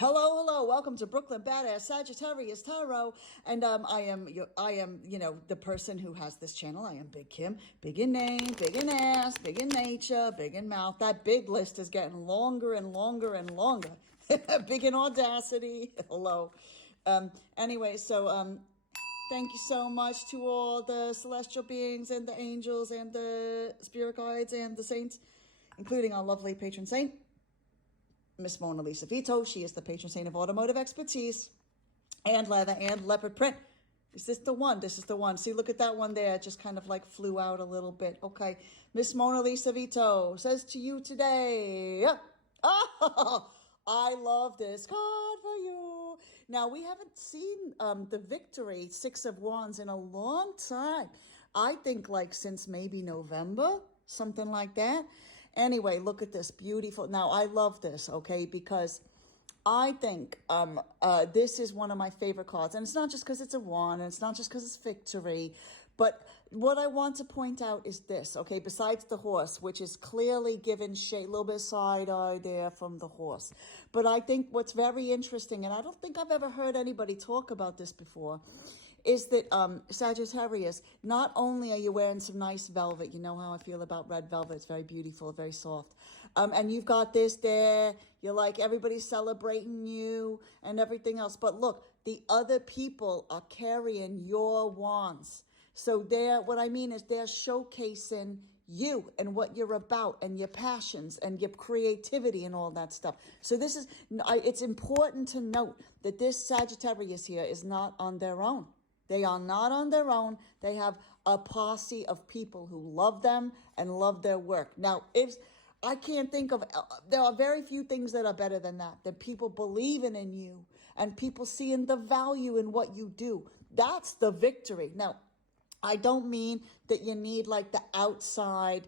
Hello. Welcome to Brooklyn Badass Sagittarius Tarot, and I am the person who has this channel. I am Big Kim, big in name, big in ass, big in nature, big in mouth. That big list is getting longer and longer and longer. Big in audacity. Hello. Anyway, so thank you so much to all the celestial beings and the angels and the spirit guides and the saints, including our lovely patron saint, Miss Mona Lisa Vito. She is the patron saint of automotive expertise and leather and leopard print. Is this the one? This is the one. See, look at that one there. It just kind of like flew out a little bit. Okay. Miss Mona Lisa Vito says to you today, oh, I love this card for you. Now, we haven't seen the victory, Six of Wands, in a long time. I think like since maybe November, something like that. Anyway, look at this, beautiful. Now, I love this, okay, because I think this is one of my favorite cards. And it's not just because it's a wand, and it's not just because it's victory. But what I want to point out is this, okay, besides the horse, which is clearly given shade, a little bit side-eye there from the horse. But I think what's very interesting, and I don't think I've ever heard anybody talk about this before, is that Sagittarius, not only are you wearing some nice velvet, you know how I feel about red velvet, it's very beautiful, very soft, and you've got this there, you're like, everybody's celebrating you and everything else, but look, the other people are carrying your wands. So what I mean is they're showcasing you and what you're about and your passions and your creativity and all that stuff. So it's important to note that this Sagittarius here is not on their own. They are not on their own. They have a posse of people who love them and love their work. Now, I can't think of, there are very few things that are better than that people believing in you and people seeing the value in what you do. That's the victory. Now, I don't mean that you need like the outside,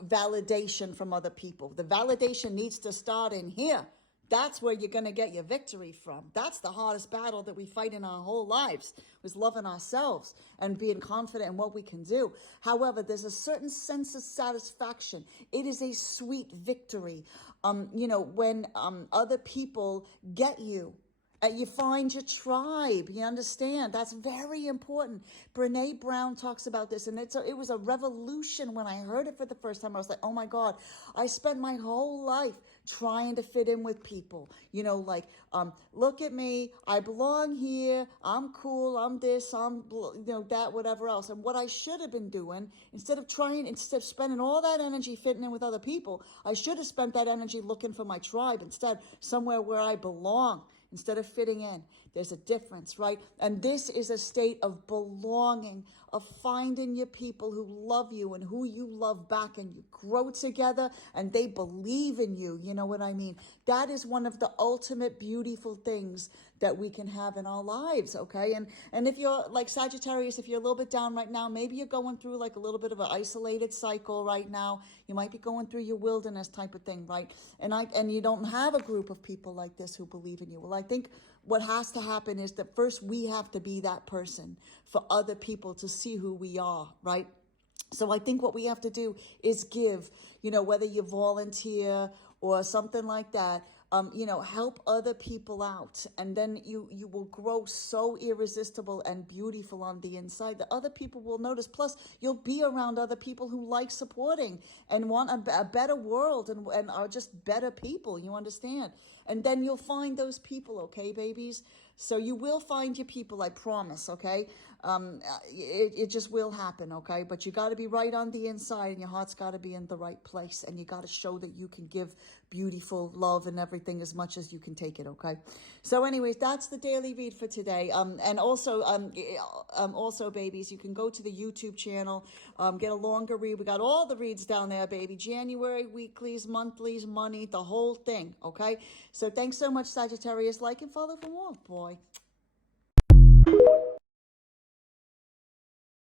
validation from other people. The validation needs to start in here. That's where you're going to get your victory from. That's the hardest battle that we fight in our whole lives, was loving ourselves and being confident in what we can do. However, there's a certain sense of satisfaction. It is a sweet victory. When other people get you. You find your tribe. You understand? That's very important. Brene Brown talks about this, and it was a revolution when I heard it for the first time. I was like, oh my God, I spent my whole life trying to fit in with people. Look at me. I belong here. I'm cool. I'm this. I'm that, whatever else. And what I should have been doing, instead of spending all that energy fitting in with other people, I should have spent that energy looking for my tribe instead, somewhere where I belong. Instead of fitting in, there's a difference, right? And this is a state of belonging, of finding your people who love you and who you love back, and you grow together and they believe in you. You know what I mean? That is one of the ultimate beautiful things that we can have in our lives, okay? And if you're like Sagittarius, if you're a little bit down right now, maybe you're going through like a little bit of an isolated cycle right now. You might be going through your wilderness type of thing, right? And you don't have a group of people like this who believe in you. Well, I think what has to happen is that first we have to be that person for other people to see who we are, right? So I think what we have to do is give, whether you volunteer or something like that, help other people out. And then you will grow so irresistible and beautiful on the inside that other people will notice. Plus, you'll be around other people who like supporting and want a better world and are just better people, you understand? And then you'll find those people, okay, babies? So you will find your people, I promise, okay? It just will happen, okay? But you got to be right on the inside, and your heart's got to be in the right place, and you got to show that you can give beautiful love and everything as much as you can take it, okay? So anyways, that's the daily read for today. And also, babies, you can go to the YouTube channel, get a longer read. We got all the reads down there, baby. January, weeklies, monthlies, money, the whole thing, okay? So thanks so much, Sagittarius. Like and follow for more, boy.